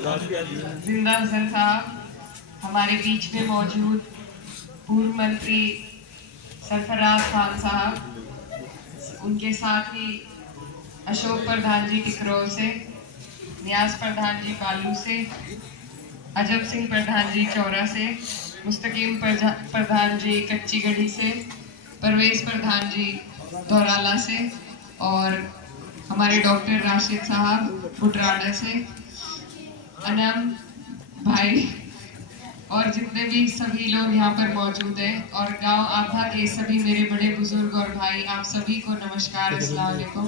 जिंदा हसन साहब, हमारे बीच में मौजूद पूर्व मंत्री सरफराज खान साहब, उनके साथ ही अशोक प्रधान जी टिकरौर से, नियाज प्रधान जी बालू से, अजब सिंह प्रधान जी चौरा से, मुस्तकीम प्रधान जी कच्ची गढ़ी से, परवेज प्रधान जी धौराला से और हमारे डॉक्टर राशिद साहब बुटराड़ा से, अनम भाई और जितने भी सभी लोग यहाँ पर मौजूद हैं और गांव आभा के सभी मेरे बड़े बुजुर्ग और भाई, आप सभी को नमस्कार, अस्सलाम वालेकुम।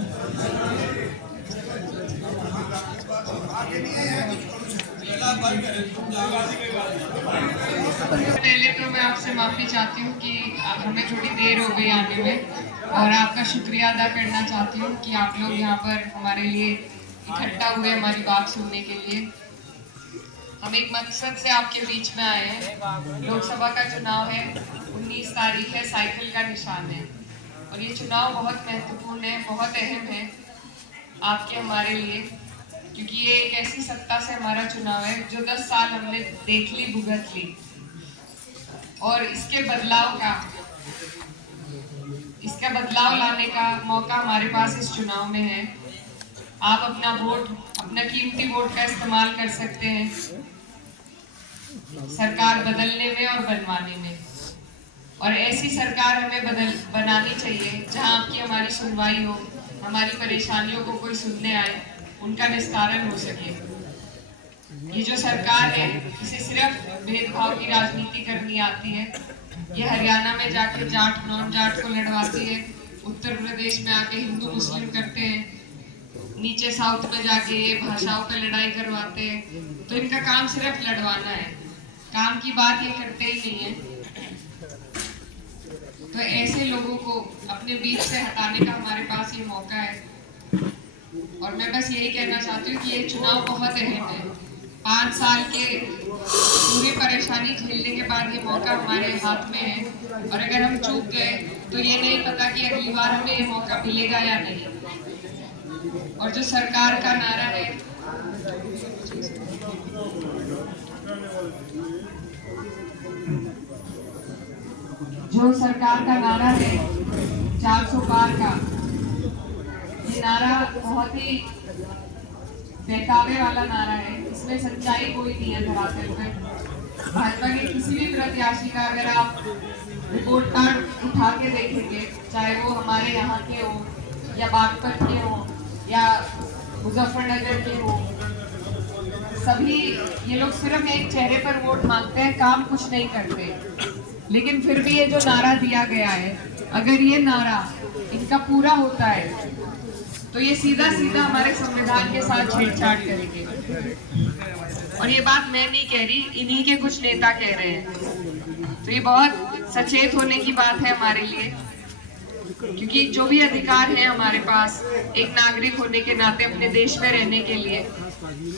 पहले तो मैं आपसे माफी चाहती हूँ कि हमें थोड़ी देर हो गई आने में, और आपका शुक्रिया अदा करना चाहती हूँ कि आप लोग यहाँ पर हमारे लिए इकट्ठा हुए हमारी बात सुनने के लिए। हम एक मकसद से आपके बीच में आए हैं। लोकसभा का चुनाव है, 19 तारीख है, साइकिल का निशान है और ये चुनाव बहुत महत्वपूर्ण है, बहुत अहम है आपके हमारे लिए, क्योंकि ये एक ऐसी सत्ता से हमारा चुनाव है जो 10 साल हमने देख ली, भुगत ली, और इसके बदलाव लाने का मौका हमारे पास इस चुनाव में है। आप अपना वोट, अपना कीमती वोट का इस्तेमाल कर सकते हैं सरकार बदलने में और बनवाने में, और ऐसी सरकार हमें बनानी चाहिए जहां आपकी हमारी सुनवाई हो, हमारी परेशानियों को कोई सुनने आए, उनका निस्तारण हो सके। ये जो सरकार है, इसे सिर्फ भेदभाव की राजनीति करनी आती है। ये हरियाणा में जाके जाट नॉन जाट को लड़वाती है, उत्तर प्रदेश में आके हिंदू मुस्लिम करते हैं, नीचे साउथ में जाके ये भाषाओं पर लड़ाई करवाते हैं। तो इनका काम सिर्फ लड़वाना है, काम की बात ये करते ही नहीं है। तो ऐसे लोगों को अपने बीच से हटाने का हमारे पास ये मौका है, और मैं बस यही कहना चाहती हूँ कि ये चुनाव बहुत अहम है। 5 साल के पूरी परेशानी झेलने के बाद ये मौका हमारे हाथ में है, और अगर हम चूक गए तो ये नहीं पता कि अगली बार हमें ये मौका मिलेगा या नहीं। और जो सरकार का नारा है, जो सरकार का नारा है 400 पार का, ये नारा बहुत ही बहकावे वाला नारा है। इसमें सच्चाई कोई नहीं है धरातल पर। भाजपा के किसी भी प्रत्याशी का अगर आप रिपोर्ट कार्ड उठा के देखेंगे, चाहे वो हमारे यहाँ के हो या बागपत के हो या मुजफ्फरनगर के हो, सभी ये लोग सिर्फ एक चेहरे पर वोट मांगते हैं, काम कुछ नहीं करते। लेकिन फिर भी ये जो नारा दिया गया है, अगर ये नारा इनका पूरा होता है तो ये सीधा सीधा हमारे संविधान के साथ छेड़छाड़ करेंगे। और ये बात मैं नहीं कह रही, इन्हीं के कुछ नेता कह रहे हैं। तो ये बहुत सचेत होने की बात है हमारे लिए, क्योंकि जो भी अधिकार है हमारे पास एक नागरिक होने के नाते अपने देश में रहने के लिए,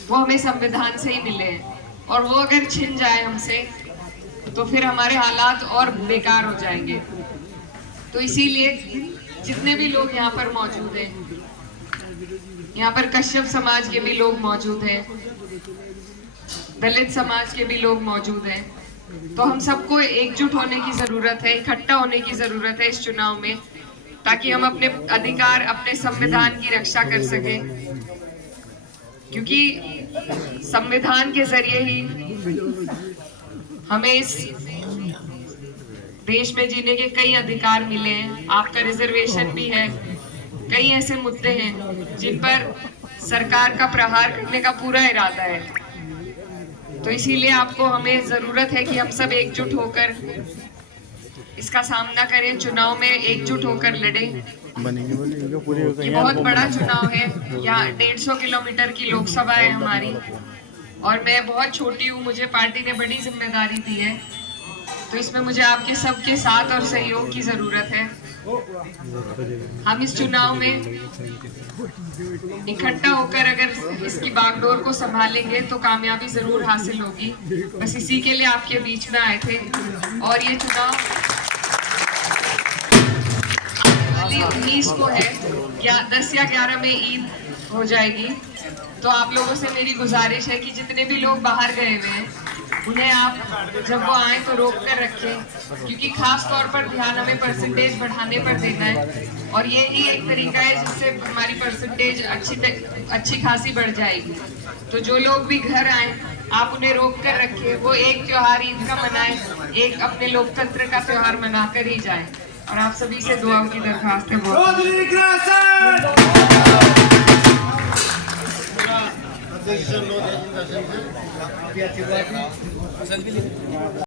वो हमें संविधान से ही मिले हैं, और वो अगर छिन जाए हमसे तो फिर हमारे हालात और बेकार हो जाएंगे। तो इसीलिए जितने भी लोग यहाँ पर मौजूद हैं, यहाँ पर कश्यप समाज के भी लोग मौजूद हैं, दलित समाज के भी लोग मौजूद हैं, तो हम सबको एकजुट होने की जरूरत है, इकट्ठा होने की जरूरत है इस चुनाव में, ताकि हम अपने अधिकार, अपने संविधान की रक्षा कर सकें। क्योंकि संविधान के जरिए ही हमें इस देश में जीने के कई अधिकार मिले हैं। आपका रिजर्वेशन भी है, कई ऐसे मुद्दे हैं जिन पर सरकार का प्रहार करने का पूरा इरादा है। तो इसीलिए आपको, हमें जरूरत है कि हम सब एकजुट होकर इसका सामना करें, चुनाव में एकजुट होकर लड़ें। ये बहुत बड़ा चुनाव है, यहाँ 150 किलोमीटर की लोकसभा है हमारी, और मैं बहुत छोटी हूँ, मुझे पार्टी ने बड़ी जिम्मेदारी दी है। तो इसमें मुझे आपके सबके साथ और सहयोग की जरूरत है। हम इस चुनाव में इकट्ठा होकर अगर इसकी बागडोर को संभालेंगे तो कामयाबी जरूर हासिल होगी। बस इसी के लिए आपके बीच में आए थे। और ये चुनाव 19 को है, 10 या 11 में ईद हो जाएगी। तो आप लोगों से मेरी गुजारिश है कि जितने भी लोग बाहर गए हुए हैं उन्हें आप जब वो आए तो रोक कर रखें, क्योंकि खास तौर पर ध्यान हमें परसेंटेज बढ़ाने पर देना है और ये ही एक तरीका है जिससे हमारी परसेंटेज अच्छी खासी बढ़ जाएगी। तो जो लोग भी घर आए आप उन्हें रोक कर रखें, वो एक त्योहार ईद का मनाएं, एक अपने लोकतंत्र का त्योहार मनाकर ही जाएं। और आप सभी से दुआओं की दरखास्त है। बहुत